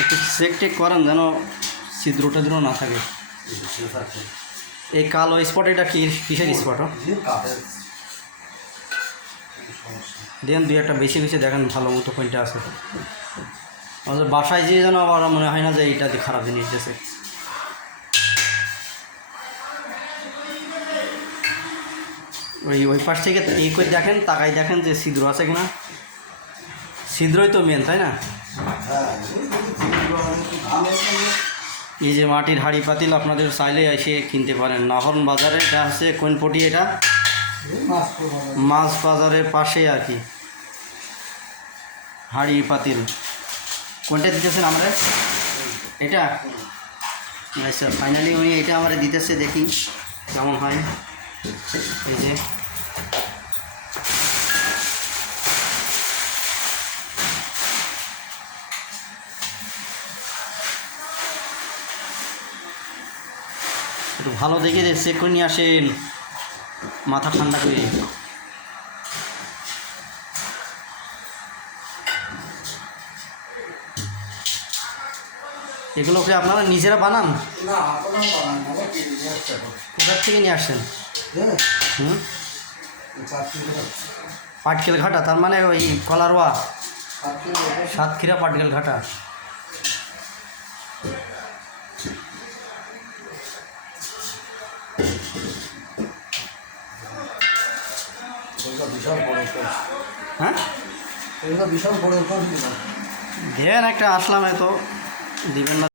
একটু check take করেন যেন ছিদ্রটা যেন না থাকে। এই কালো স্পট এটা কিসের স্পট? দেন দুই একটা বেশি বেশি দেখেন ভালো মতো কোনটা আছে। আমাদের বাসায় যেয়ে যেন আবার মনে হয় না যে এইটাতে খারাপ জিনিস দিয়েছে। ওই পাশ থেকে এই করে দেখেন, তাকাই দেখেন যে ছিদ্র আছে কিনা। ছিদ্রই তো মেন, তাই না? এই যে মাটির হাঁড়ি পাতিল আপনাদের চাইলে এসে কিনতে পারেন নাহরন বাজারে। এটা হচ্ছে কোন পটি? এটা মাছ বাজারের পাশে আর কি। হাঁড়ি পাতিল কোনটা দিতেছেন আমাদের? এটা আচ্ছা, ফাইনালি উনি এটা আমার দিতেছে, দেখি কেমন হয়। এই যে একটু ভালো দেখে চেক করে নিয়ে আসেন, মাথা ঠান্ডা করে। এগুলোকে আপনারা নিজেরা বানান? কোথার থেকে নিয়ে আসছেন? পাটকেল ঘাটা, তার মানে ওই কলারোয়া, সাতক্ষীরা পাটকেল ঘাটা। হ্যাঁ, দেন একটা আসলাম, এত দিবেন না।